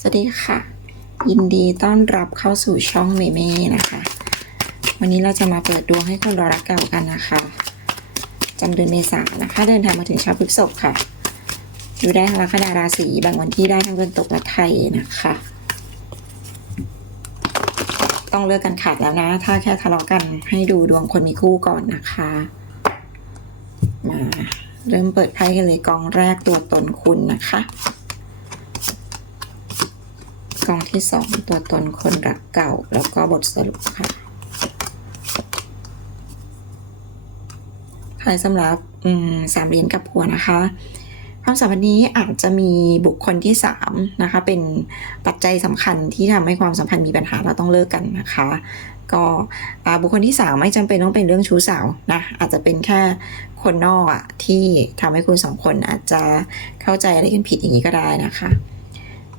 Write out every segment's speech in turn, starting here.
สวัสดีค่ะ ยินดีต้อนรับเข้าสู่ช่องเมเม่นะคะ วันนี้เราจะมาเปิดดวงให้คนรอรักเก่ากันนะคะจำเดือนเมษานะคะ เดินทางมาถึงชาวพฤษภค่ะ ดูได้ทั้งลัคนาราศีบางวันที่ได้ทั้งเดือนตกและไทยนะคะ ต้องเลิกกันขาดแล้วนะ ถ้าแค่ทะเลาะกันให้ดูดวงคนมีคู่ก่อนนะคะ มาเริ่มเปิดไพ่กันเลยกองแรกตัวตนคุณนะคะ กองที่สองตัวตนคนรักเก่า แล้วก็บทสรุปค่ะใครสำหรับสามเหรียญกับหัวนะคะความสัมพันธ์นี้อาจจะมีบุคคลที่สามนะคะเป็นปัจจัยสำคัญที่ทำให้ความสัมพันธ์มีปัญหาเราต้องเลิกกันนะคะ ก็บุคคลที่สามไม่จำเป็นต้องเป็นเรื่องชู้สาวนะอาจจะเป็นแค่คนนอกอะที่ทำให้คุณสองคนอาจจะเข้าใจอะไรกันผิดอย่างนี้ก็ได้นะคะ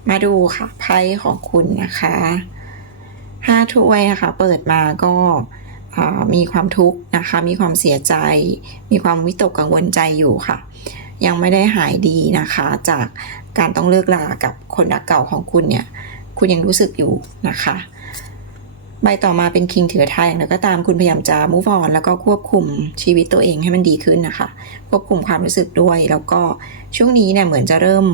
มาดูค่ะไพ่ของคุณนะคะห้าถ้วยนะคะเปิดมาก็มีความทุกข์นะคะ มีความเสียใจ มีความวิตกกังวลใจอยู่ค่ะ ยังไม่ได้หายดีนะคะ จากการต้องเลิกลากับคนรักเก่าของคุณเนี่ย คุณยังรู้สึกอยู่นะคะ ใบต่อมาเป็นคิงถือไทยแล้วก็ตามคุณพยายามจะ move on แล้วก็ควบคุมชีวิตตัวเองให้มันดีขึ้นนะคะ ควบคุมความรู้สึกด้วย แล้วก็ช่วงนี้เนี่ยเหมือนจะเริ่ม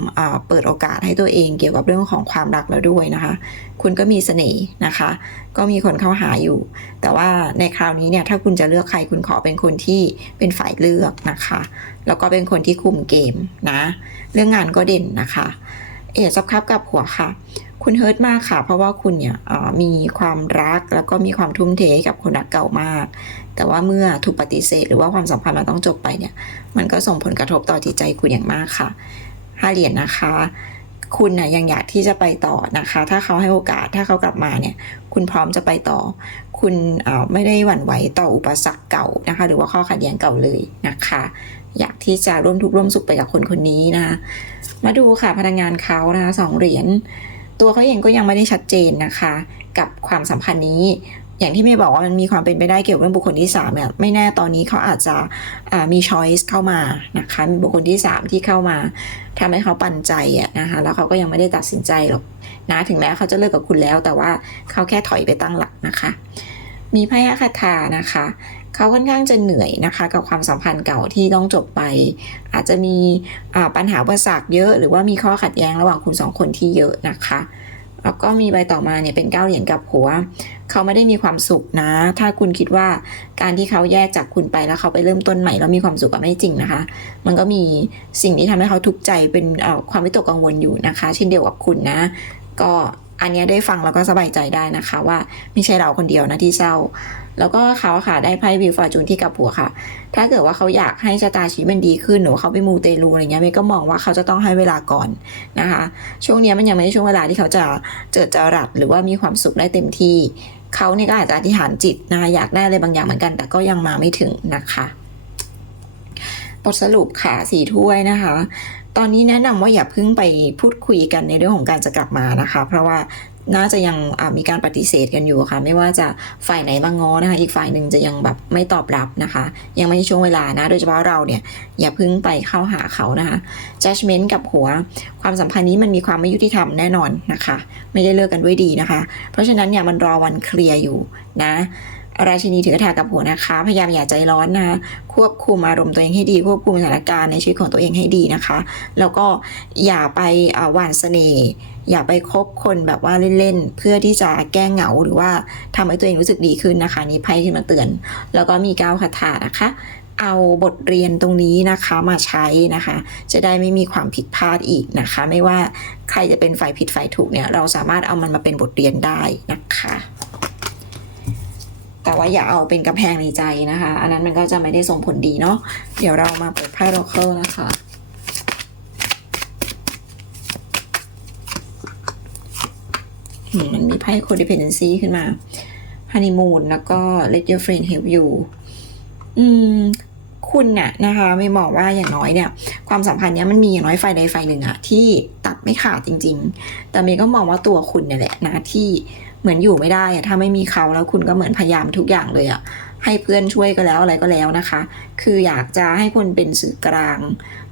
เปิดโอกาสให้ตัวเองเกี่ยวกับเรื่องของความรักแล้วด้วยนะคะ คุณก็มีเสน่ห์นะคะ ก็มีคนเข้าหาอยู่ แต่ว่าในคราวนี้เนี่ยถ้าคุณจะเลือกใครคุณขอเป็นคนที่เป็นฝ่ายเลือกนะคะ แล้วก็เป็นคนที่คุมเกมนะ เรื่องงานก็เด่นนะคะ เอะซับครับกับหัวค่ะ คุณเฮิร์ตมากค่ะ เพราะว่าคุณเนี่ยมีความรักแล้วก็มีความทุ่มเทกับคนรักเก่ามาก แต่ว่าเมื่อถูกปฏิเสธ หรือว่าความสัมพันธ์มันต้องจบไปเนี่ย มันก็ส่งผลกระทบต่อจิตใจคุณอย่างมากค่ะห้าเหรียญนะคะ คุณนะยังอยากที่จะไปต่อนะคะ ถ้าเขาให้โอกาสถ้าเขากลับมาเนี่ย คุณพร้อมจะไปต่อ คุณไม่ได้หวั่นไหวต่ออุปสรรคเก่านะคะ หรือว่าข้อขัดแย้งเก่าเลยนะคะ อยากที่จะร่วมทุกข์ร่วมสุขไปกับคนคนนี้นะคะมาดูค่ะพนักงานเขานะคะสองเหรียญ ตัวเขาเองก็ยังไม่ได้ชัดเจนนะคะ กับความสัมพันธ์นี้ อย่างที่เมย์บอกว่ามันมีความเป็นไปได้เกี่ยวกับเรื่องบุคคลที่สามเนี่ยไม่แน่ตอนนี้เขาอาจจะมีช้อยส์เข้ามานะคะมีบุคคลที่สามที่เข้ามาทำให้เขาปั่นใจอะนะคะแล้วเขาก็ยังไม่ได้ตัดสินใจหรอกนะถึงแม้เขาจะเลิกกับคุณแล้ว แต่ว่าเขาแค่ถอยไปตั้งหลักนะคะ มีพยาคาถานะคะ เขาค่อนข้างจะเหนื่อยนะคะ กับความสัมพันธ์เก่าที่ต้องจบไป อาจจะมีอ่าปัญหาอุปสรรคเยอะหรือว่ามีข้อขัดแย้งระหว่างคุณสองคนที่เยอะนะคะแล้วก็มีใบต่อมาเนี่ยเป็นเก้าเหรียญกับหัว เขาไม่ได้มีความสุขนะ ถ้าคุณคิดว่าการที่เขาแยกจากคุณไปแล้วเขาไปเริ่มต้นใหม่แล้วมีความสุขอะไม่จริงนะคะ มันก็มีสิ่งที่ทำให้เขาทุกข์ใจเป็นความวิตกกังวลอยู่นะคะ เช่นเดียวกับคุณนะ ก็ อันนี้ได้ฟังแล้วก็สบายใจได้นะคะ ว่าไม่ใช่เราคนเดียวนะที่เศร้า แล้วก็เขาค่ะได้ไพ่วิวฟอร์จูนที่กับหัวค่ะ ถ้าเกิดว่าเขาอยากให้ชะตาชีวิตมันดีขึ้นหรือเขาไปมูเตลูอะไรเงี้ยเมย์ก็มองว่าเขาจะต้องให้เวลาก่อนนะคะ ช่วงนี้มันยังไม่ใช่ช่วงเวลาที่เขาจะเจิดจรัสหรือว่ามีความสุขได้เต็มที่ เขาเนี่ยก็อาจจะอธิษฐานจิตนะอยากได้อะไรบางอย่างเหมือนกัน แต่ก็ยังมาไม่ถึงนะคะบทสรุปค่ะสี่ถ้วยนะคะ ตอนนี้แนะนำว่าอย่าเพิ่งไปพูดคุยกันในเรื่องของการจะกลับมานะคะ เพราะว่าน่าจะยังมีการปฏิเสธกันอยู่ค่ะ ไม่ว่าจะฝ่ายไหนมาง้อนะคะ อีกฝ่ายหนึ่งจะยังแบบไม่ตอบรับนะคะ ยังไม่ใช่ช่วงเวลานะ โดยเฉพาะเราเนี่ย อย่าเพิ่งไปเข้าหาเขานะคะ judgment กับหัว ความสัมพันธ์นี้มันมีความไม่ยุติธรรมแน่นอนนะคะ ไม่ได้เลิกกันด้วยดีนะคะ เพราะฉะนั้นเนี่ยมันรอวันเคลียร์อยู่นะ ราชินีถือถากับหัวนะคะ พยายามอย่าใจร้อนนะคะควบคุมอารมณ์ตัวเองให้ดี ควบคุมสถานการณ์ในชีวิตของตัวเองให้ดีนะคะ แล้วก็อย่าไปหวานเสน่ห์อย่าไปคบคนแบบว่าเล่นๆ เพื่อที่จะแก้เหงาหรือว่าทำให้ตัวเองรู้สึกดีขึ้นนะคะ นี่ไพ่ที่มาเตือน แล้วก็มีก้าวคาถานะคะ เอาบทเรียนตรงนี้นะคะมาใช้นะคะ จะได้ไม่มีความผิดพลาดอีกนะคะ ไม่ว่าใครจะเป็นฝ่ายผิดฝ่ายถูกเนี่ยเราสามารถเอามันมาเป็นบทเรียนได้นะคะ แต่ว่าอย่าเอาเป็นกำแพงในใจนะคะ อันนั้นมันก็จะไม่ได้ส่งผลดีเนาะเดี๋ยวเรามาเปิดไพ่โรเคิลนะคะอืมมันมีไพ่ codependency ขึ้นมา honeymoon แล้วก็ let your friend help you อืม คุณน่ะนะคะ ไม่มองว่าอย่างน้อยเนี่ย ความสัมพันธ์เนี้ยมันมีอย่างน้อยฝ่ายใดฝ่ายหนึ่งอะที่ตัด ไม่ขาดจริง ๆ แต่เมย์ก็มองว่าตัวคุณเนี่ยแหละนะที่เหมือนอยู่ไม่ได้อะถ้าไม่มีเขาแล้วคุณก็เหมือนพยายามทุกอย่างเลยอะให้เพื่อนช่วยก็แล้วอะไรก็แล้วนะคะ คืออยากจะให้คนเป็นสื่อกลาง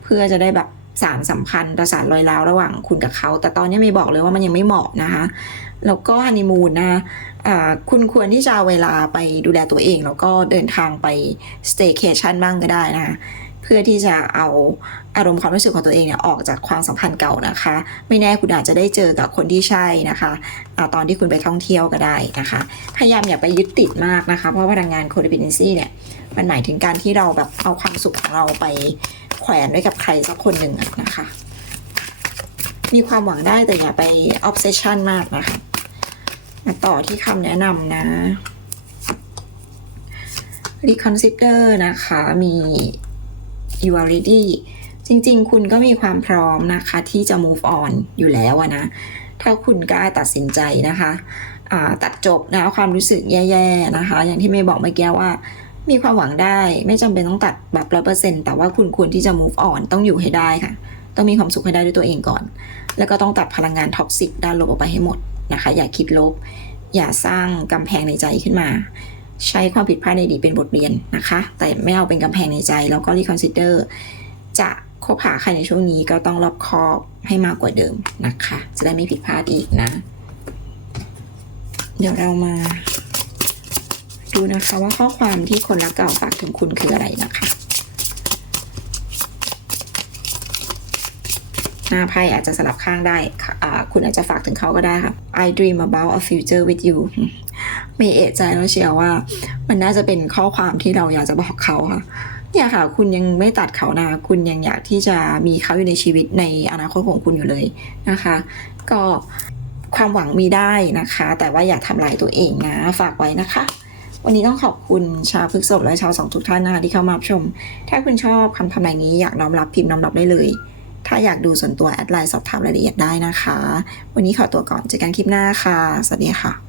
เพื่อจะได้แบบสารสัมพันธ์ประสาทรอยร้าวระหว่างคุณกับเขา แต่ตอนนี้ไม่บอกเลยว่ามันยังไม่เหมาะนะคะแล้วก็ฮันนีมูนนะคุณควรที่จะเวลาไปดูแลตัวเอง แล้วก็เดินทางไปสเต y c a t i o n บ้างก็ได้นะคะ พื่อที่จะเอาอารมณ์ความรู้สึกของตัวเองเนี่ยออกจากความสัมพันธ์เก่านะคะ ไม่แน่คุณอาจจะได้เจอกับคนที่ใช่นะคะอาตอนที่คุณไปท่องเที่ยวก็ได้นะคะ พยายามอย่าไปยึดติดมากนะคะ เพราะพลังงาน codependency เนี่ยมันหมายถึงการที่เราแบบเอาความสุขของเราไปแขวนไว้กับใครสักคนหนึ่งนะคะ มีความหวังได้แต่อย่าไป obsession มากนะคะมาต่อที่คำแนะนำนะ reconsider นะคะ มี you are ready จริง ๆ คุณก็มีความพร้อมนะคะ ที่จะ move on อยู่แล้วนะ ถ้าคุณกล้าตัดสินใจนะคะตัดจบนะความรู้สึกแย่ๆนะคะ อย่างที่เมย์บอกเมื่อกี้ว่ามีความหวังได้ ไม่จำเป็นต้องตัดแบบร้อยเปอร์เซ็นต์แต่ว่าคุณควรที่จะ move on ต้องอยู่ให้ได้ค่ะ ต้องมีความสุขให้ได้ด้วยตัวเองก่อน แล้วก็ต้องตัดพลังงานท็อกซิกด้านลบออกไปให้หมดนะคะ อย่าคิดลบ อย่าสร้างกำแพงในใจขึ้นมา ใช้ความผิดพลาดในอดีตเป็นบทเรียนนะคะ แต่ไม่เอาเป็นกำแพงในใจ แล้วก็รีคอนซิเดอร์จะคบหาใครในช่วงนี้ก็ต้องรอบคอบให้มากกว่าเดิมนะคะ จะได้ไม่ผิดพลาดอีกนะ เดี๋ยวเรามาดูนะคะว่าข้อความที่คนรักเก่าฝากถึงคุณคืออะไรนะคะ หน้าไพ่อาจจะสลับข้างได้ค่ะคุณอาจจะฝากถึงเขาก็ได้ค่ะ I dream about a future with you ม่เอะใจแล้วเชียวว่า มันน่าจะเป็นข้อความที่เราอยากจะบอกเขาค่ะเนี่ยค่ะ คุณยังไม่ตัดเขานะ คุณยังอยากที่จะมีเขาอยู่ในชีวิตในอนาคตของคุณอยู่เลยนะคะ ก็ความหวังมีได้นะคะ แต่ว่าอย่าทำลายตัวเองนะ ฝากไว้นะคะ วันนี้ต้องขอบคุณชาวพฤกษภและชาวสองทุกท่านนะคะที่เข้ามาชม ถ้าคุณชอบคำทำนายนี้อยากน้อมรับพิมพ์น้อมรับได้เลย ถ้าอยากดูส่วนตัวแอดไลน์สอบถามรายละเอียดได้นะคะ วันนี้ขอตัวก่อนเจอกันคลิปหน้าค่ะ สวัสดีค่ะ